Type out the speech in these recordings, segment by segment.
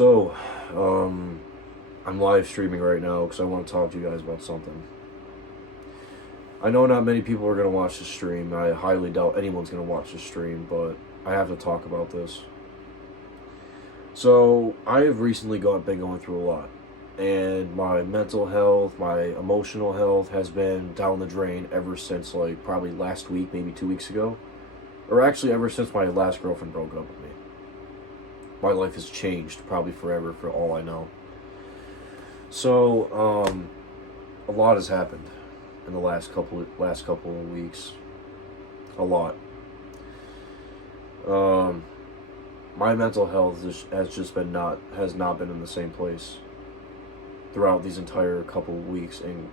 So, I'm live streaming right now because I want to talk to you guys about something. I know not many people are going to watch the stream. I highly doubt anyone's going to watch the stream, but I have to talk about this. So, I have recently been going through a lot. And my mental health, my emotional health has been down the drain ever since, like, probably last week, maybe 2 weeks ago. Or actually, ever since my last girlfriend broke up with me. My life has changed, probably forever, for all I know. So, a lot has happened in the last couple of weeks. A lot. My mental health has not been in the same place throughout these entire couple of weeks and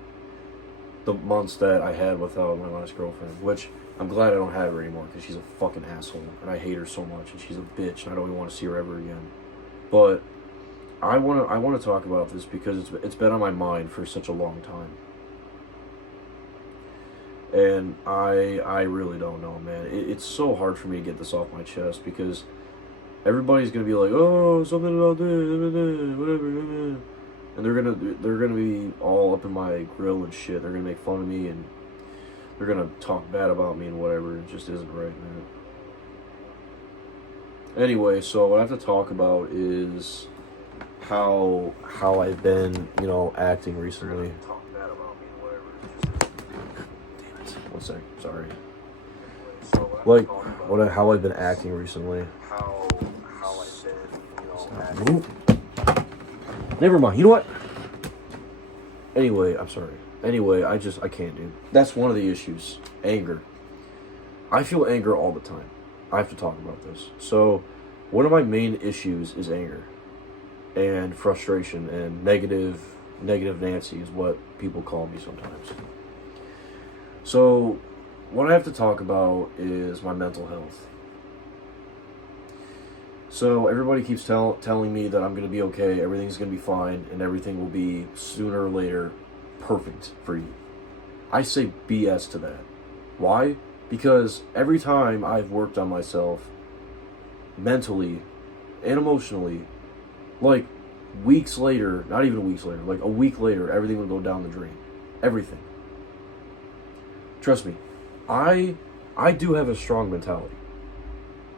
the months that I had without my last girlfriend, which I'm glad I don't have her anymore because she's a fucking asshole and I hate her so much and she's a bitch and I don't even want to see her ever again. But I want to talk about this because it's been on my mind for such a long time. And I really don't know, man. It's so hard for me to get this off my chest because everybody's gonna be like, oh, something about this, whatever, and they're gonna be all up in my grill and shit. They're gonna make fun of me and they're gonna talk bad about me and whatever. It just isn't right, man. Anyway, so what I have to talk about is how I've been, acting recently. Damn it. 1 sec. Sorry. Like how I've been acting recently. Never mind. You know what? Anyway, I'm sorry. Anyway, I can't, dude. That's one of the issues. Anger. I feel anger all the time. I have to talk about this. So, one of my main issues is anger. And frustration and negative Nancy is what people call me sometimes. So, what I have to talk about is my mental health. So everybody keeps telling me that I'm going to be okay, everything's going to be fine, and everything will be sooner or later perfect for you. I say BS to that. Why? Because every time I've worked on myself, mentally and emotionally, like weeks later, not even weeks later, like a week later, everything would go down the drain. Everything. Trust me, I do have a strong mentality.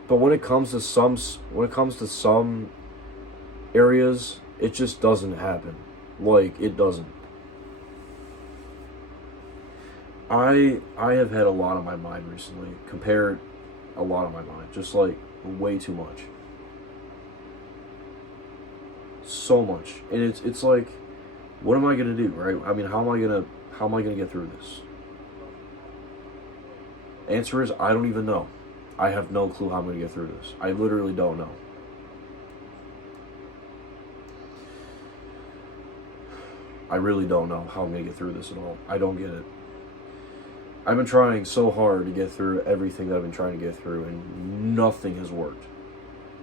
But when it comes to some areas, it just doesn't happen. Like, it doesn't. I have had a lot on my mind recently. A lot on my mind. Just like way too much. So much. And it's like, what am I gonna do, right? I mean, how am I gonna get through this? Answer is, I don't even know. I have no clue how I'm going to get through this. I literally don't know. I really don't know how I'm going to get through this at all. I don't get it. I've been trying so hard to get through everything that I've been trying to get through, and nothing has worked.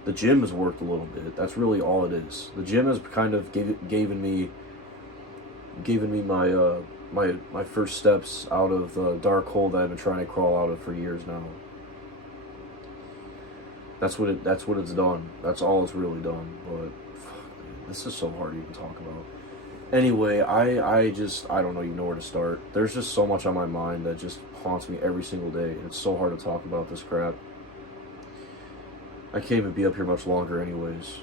The gym has worked a little bit. That's really all it is. The gym has kind of given me my first steps out of the dark hole that I've been trying to crawl out of for years now. That's what it's done. That's all it's really done. But fuck, man, this is so hard to even talk about. Anyway, I don't know even know where to start. There's just so much on my mind that just haunts me every single day. And it's so hard to talk about this crap. I can't even be up here much longer anyways.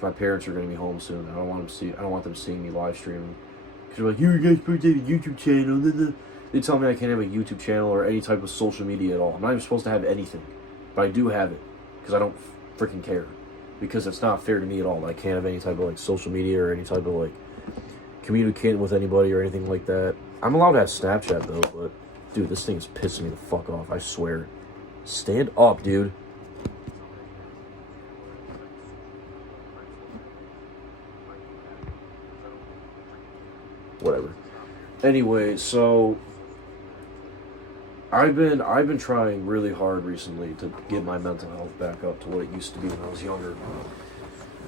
My parents are gonna be home soon. I don't want them seeing me live streaming. Cause they're like, you guys supposed to have a YouTube channel. They tell me I can't have a YouTube channel or any type of social media at all. I'm not even supposed to have anything. But I do have it. Because I don't freaking care. Because it's not fair to me at all. I can't have any type of like social media or any type of like communicating with anybody or anything like that. I'm allowed to have Snapchat though, but dude, this thing is pissing me the fuck off. I swear. Stand up, dude. Whatever. Anyway, so I've been trying really hard recently to get my mental health back up to what it used to be when I was younger.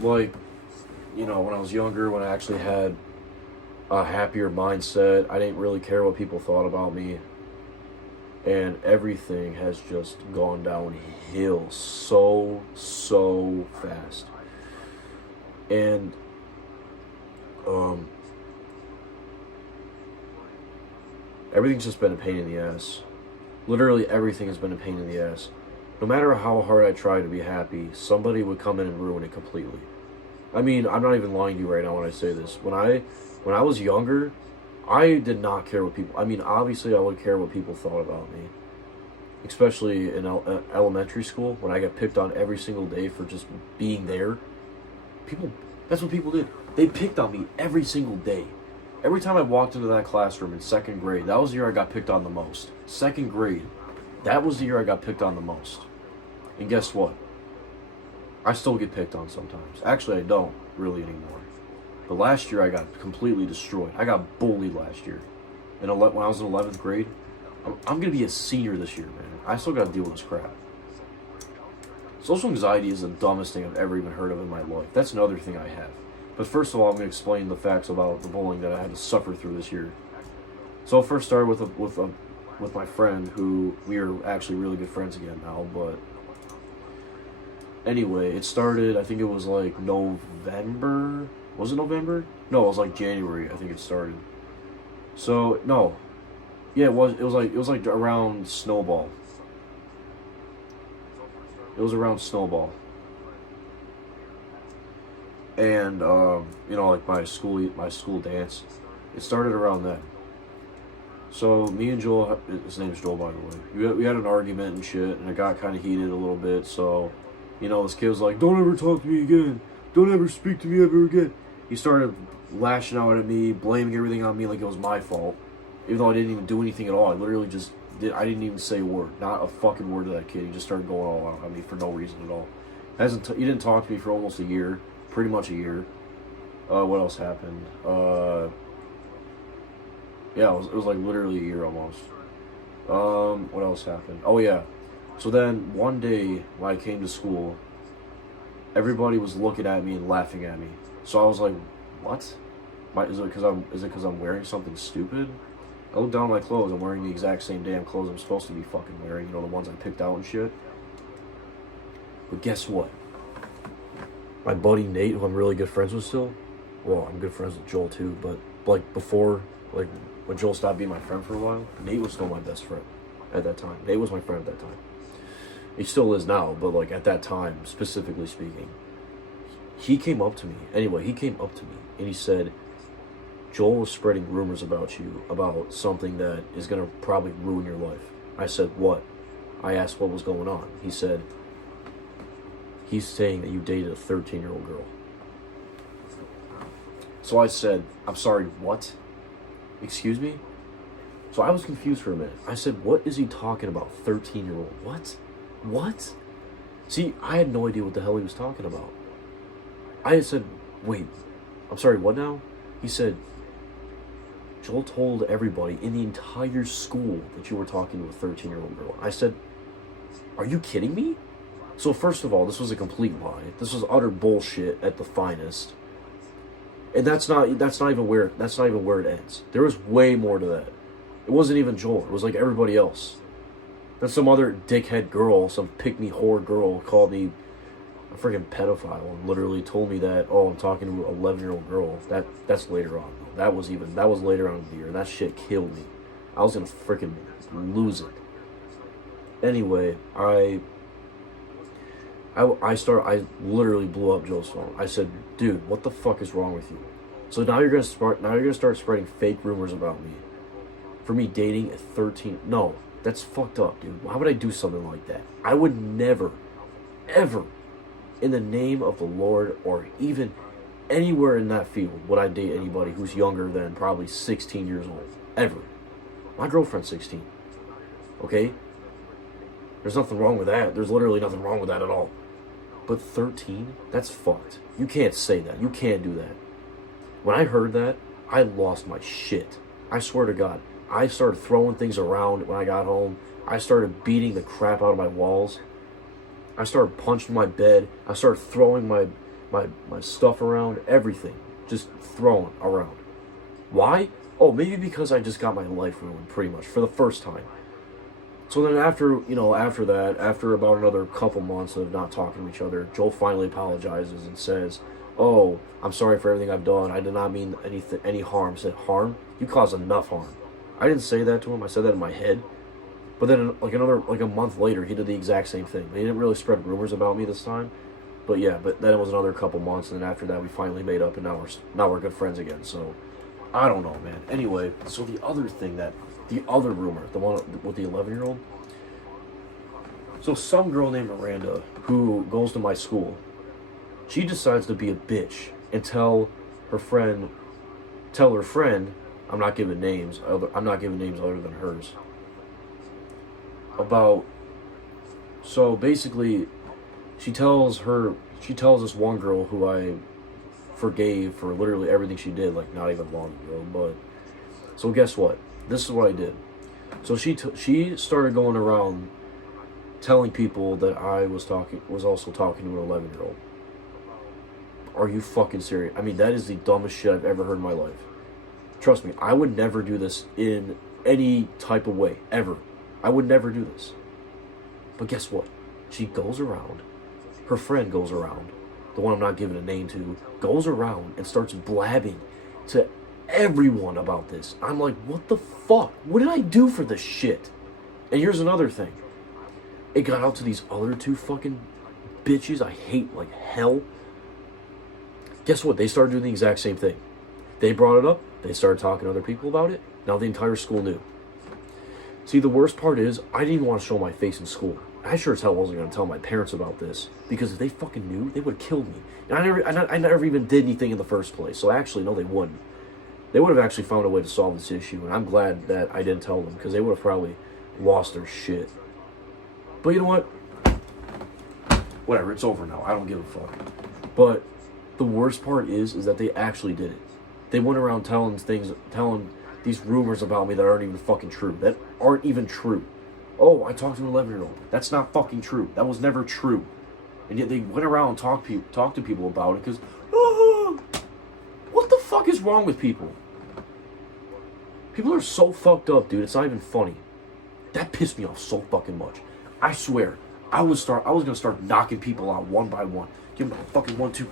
Like, when I was younger, when I actually had a happier mindset, I didn't really care what people thought about me. And everything has just gone downhill so fast. And everything's just been a pain in the ass. Literally everything has been a pain in the ass. No matter how hard I try to be happy, somebody would come in and ruin it completely. I mean, I'm not even lying to you right now when I say this. When I was younger, I did not care what people... I mean, obviously I would care what people thought about me. Especially in elementary school, when I got picked on every single day for just being there. People... That's what people did. They picked on me every single day. Every time I walked into that classroom in 2nd grade, that was the year I got picked on the most. 2nd grade, that was the year I got picked on the most. And guess what? I still get picked on sometimes. Actually, I don't really anymore. But last year, I got completely destroyed. I got bullied last year. And when I was in 11th grade, I'm going to be a senior this year, man. I still got to deal with this crap. Social anxiety is the dumbest thing I've ever even heard of in my life. That's another thing I have. But first of all, I'm going to explain the facts about the bullying that I had to suffer through this year. So I'll first start with my friend, who we are actually really good friends again now. But anyway, it started, I think it was like November. Was it November? No, it was like January, I think it started. So, no. Yeah, it was like around Snowball. It was around Snowball. And you know, like my school dance, it started around then. So me and Joel, his name's Joel, by the way, we had an argument and shit, and it got kind of heated a little bit. So, you know, this kid was like, "Don't ever talk to me again. Don't ever speak to me ever again." He started lashing out at me, blaming everything on me like it was my fault, even though I didn't even do anything at all. I literally just I didn't even say a word, not a fucking word to that kid. He just started going all out on me for no reason at all. He didn't talk to me for almost a year. Pretty much a year. What else happened? Yeah, it was like literally a year almost. What else happened? Oh yeah. So then one day when I came to school, everybody was looking at me and laughing at me. So I was like, "What? Is it because I'm wearing something stupid?" I looked down at my clothes. I'm wearing the exact same damn clothes I'm supposed to be fucking wearing. You know, the ones I picked out and shit. But guess what? My buddy Nate, who I'm really good friends with still, well, I'm good friends with Joel too, but like before, like when Joel stopped being my friend for a while, Nate was still my best friend at that time. Nate was my friend at that time. He still is now, but like at that time, specifically speaking, he came up to me. Anyway, he came up to me and he said, "Joel was spreading rumors about you, about something that is going to probably ruin your life." I said, "What?" I asked what was going on. He said, "He's saying that you dated a 13-year-old girl." So I said, "I'm sorry, what? Excuse me?" So I was confused for a minute. I said, "What is he talking about? 13-year-old? What? What?" See, I had no idea what the hell he was talking about. I had said, "Wait, I'm sorry, what now?" He said, "Joel told everybody in the entire school that you were talking to a 13-year-old girl." I said, "Are you kidding me?" So first of all, this was a complete lie. This was utter bullshit at the finest. And that's not even where it ends. There was way more to that. It wasn't even Joel. It was like everybody else. Then some other dickhead girl, some pick-me whore girl, called me a freaking pedophile and literally told me that, "Oh, I'm talking to an 11-year-old girl." That's later on. That was later on in the year. That shit killed me. I was gonna freaking lose it. Anyway, I literally blew up Joe's phone. I said, "Dude, what the fuck is wrong with you?" So now you're gonna start spreading fake rumors about me for me dating a 13. No, that's fucked up, dude. Why would I do something like that? I would never, ever, in the name of the Lord or even anywhere in that field, would I date anybody who's younger than probably 16 years old. Ever. My girlfriend's 16. Okay? There's nothing wrong with that. There's literally nothing wrong with that at all. But 13? That's fucked. You can't say that. You can't do that. When I heard that, I lost my shit. I swear to God. I started throwing things around when I got home. I started beating the crap out of my walls. I started punching my bed. I started throwing my stuff around. Everything. Just throwing around. Why? Oh, maybe because I just got my life ruined pretty much for the first time. So then after about another couple months of not talking to each other, Joel finally apologizes and says, oh, I'm sorry for everything I've done. I did not mean any harm. I said, harm? You caused enough harm. I didn't say that to him. I said that in my head. But then, like a month later, he did the exact same thing. He didn't really spread rumors about me this time. But yeah, but then it was another couple months, and then after that, we finally made up, and now we're good friends again. So, I don't know, man. Anyway, so the other rumor, the one with the 11-year-old. So some girl named Miranda, who goes to my school, she decides to be a bitch and tell her friend, I'm not giving names other than hers, about, so basically, she tells this one girl who I forgave for literally everything she did, like not even long ago, but, so guess what? This is what I did. So she started going around telling people that I was also talking to an 11-year-old. Are you fucking serious? I mean, that is the dumbest shit I've ever heard in my life. Trust me, I would never do this in any type of way, ever. I would never do this. But guess what? She goes around, her friend goes around, the one I'm not giving a name to, goes around and starts blabbing to everyone about this. I'm like, what the fuck? What did I do for this shit? And here's another thing. It got out to these other two fucking bitches I hate like hell. Guess what? They started doing the exact same thing. They brought it up. They started talking to other people about it. Now the entire school knew. See, the worst part is, I didn't even want to show my face in school. I sure as hell wasn't going to tell my parents about this, because if they fucking knew, they would have killed me. And I never even did anything in the first place, so actually, no, they wouldn't. They would have actually found a way to solve this issue, and I'm glad that I didn't tell them, because they would have probably lost their shit. But you know what? Whatever, it's over now. I don't give a fuck. But the worst part is that they actually did it. They went around telling these rumors about me that aren't even fucking true. That aren't even true. Oh, I talked to an 11-year-old. That's not fucking true. That was never true. And yet they went around and talked to people about it because, what the fuck is wrong with people? People are so fucked up, dude. It's not even funny. That pissed me off so fucking much. I swear, I was gonna start knocking people out one by one. Give them a fucking 1, 2,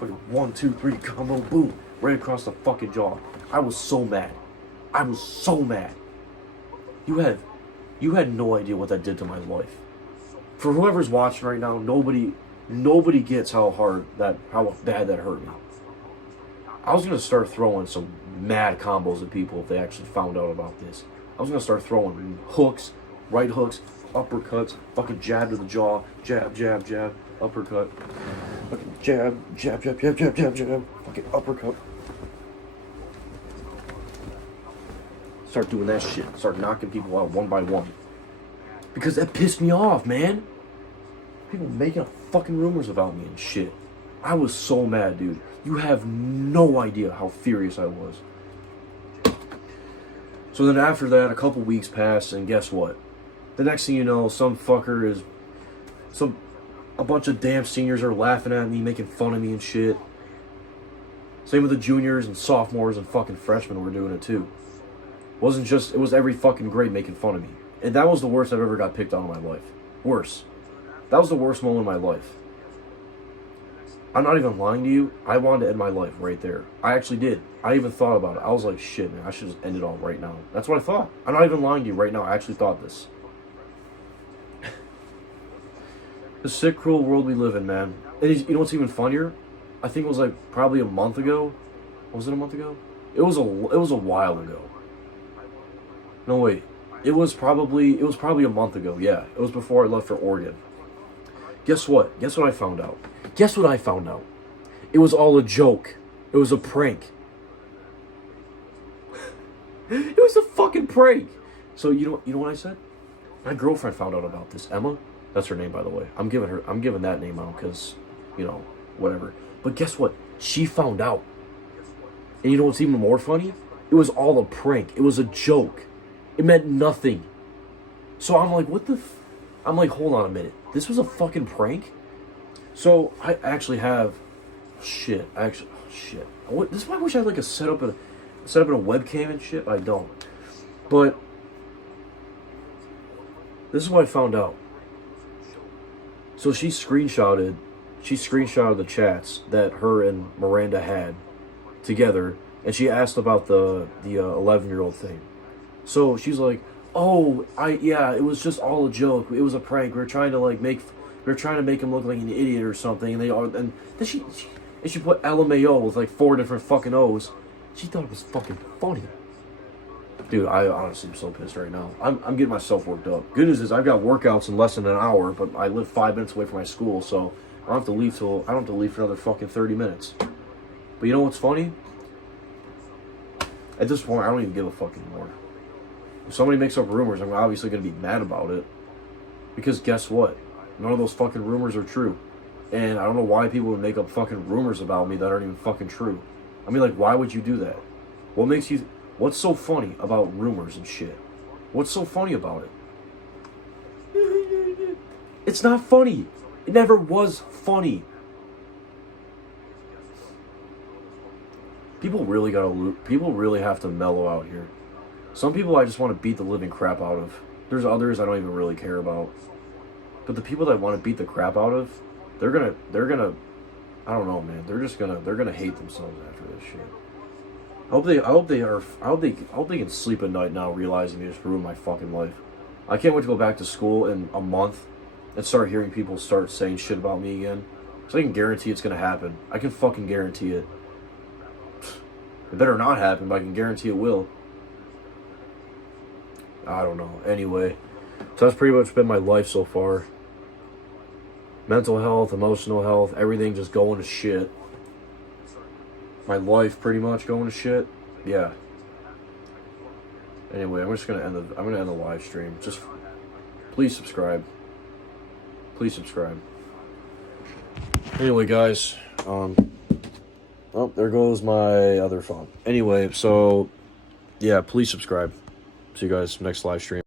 fucking 1, 2, 3 combo, boom, right across the fucking jaw. I was so mad. I was so mad. You had no idea what that did to my life. For whoever's watching right now, nobody gets how bad that hurt me. I was gonna start throwing some mad combos at people if they actually found out about this. I was gonna start throwing hooks, right hooks, uppercuts, fucking jab to the jaw, jab, jab, jab, uppercut, fucking jab, jab, jab, jab, jab, jab, jab, fucking uppercut. Start doing that shit. Start knocking people out one by one. Because that pissed me off, man. People making up fucking rumors about me and shit. I was so mad, dude. You have no idea how furious I was. So then after that, a couple weeks passed, and guess what? The next thing you know, a bunch of damn seniors are laughing at me, making fun of me and shit. Same with the juniors and sophomores and fucking freshmen were doing it too. It was every fucking grade making fun of me. And that was the worst I've ever got picked on in my life. Worse. That was the worst moment in my life. I'm not even lying to you. I wanted to end my life right there. I actually did. I even thought about it. I was like, shit, man, I should just end it all right now. That's what I thought. I'm not even lying to you right now. I actually thought this. The sick, cruel world we live in, man. And you know what's even funnier? I think it was like probably a month ago. Was it a month ago? It was a while ago. No, wait. It was probably a month ago. Yeah, it was before I left for Oregon. Guess what? Guess what I found out? Guess what I found out? It was all a joke. It was a prank. It was a fucking prank. So you know what I said? My girlfriend found out about this. Emma, that's her name, by the way. I'm giving that name out because, whatever. But guess what? She found out. And you know what's even more funny? It was all a prank. It was a joke. It meant nothing. So I'm like, I'm like, hold on a minute. This was a fucking prank? So I actually have shit. This is why I wish I had like a setup in a webcam and shit, but I don't. But this is what I found out. So she screenshotted she screenshotted the chats that her and Miranda had together, and she asked about the 11-year-old thing. So she's like, "Oh, yeah, it was just all a joke. It was a prank. We were trying to make him look like an idiot or something." And then she put LMAO with like 4 different fucking O's. She thought it was fucking funny. Dude, I honestly am so pissed right now. I'm getting myself worked up. Good news is I've got workouts in less than an hour, but I live 5 minutes away from my school, so I don't have to leave for another fucking 30 minutes. But you know what's funny? At this point, I don't even give a fuck anymore. If somebody makes up rumors, I'm obviously going to be mad about it. Because guess what? None of those fucking rumors are true. And I don't know why people would make up fucking rumors about me that aren't even fucking true. I mean, like, why would you do that? What's so funny about rumors and shit? What's so funny about it? It's not funny. It never was funny. People really have to mellow out here. Some people I just want to beat the living crap out of. There's others I don't even really care about. But the people that want to beat the crap out of, they're gonna I don't know, man. They're gonna hate themselves after this shit. I hope they can sleep at night now realizing they just ruined my fucking life. I can't wait to go back to school in a month and start hearing people start saying shit about me again. Because I can guarantee it's gonna happen. I can fucking guarantee it. It better not happen, but I can guarantee it will. I don't know. Anyway, so that's pretty much been my life so far. Mental health, emotional health, everything just going to shit. My life pretty much going to shit. Yeah. Anyway, I'm gonna end the live stream. Just please subscribe. Please subscribe. Anyway, guys, oh, there goes my other phone. Anyway, so yeah, please subscribe. See you guys next live stream.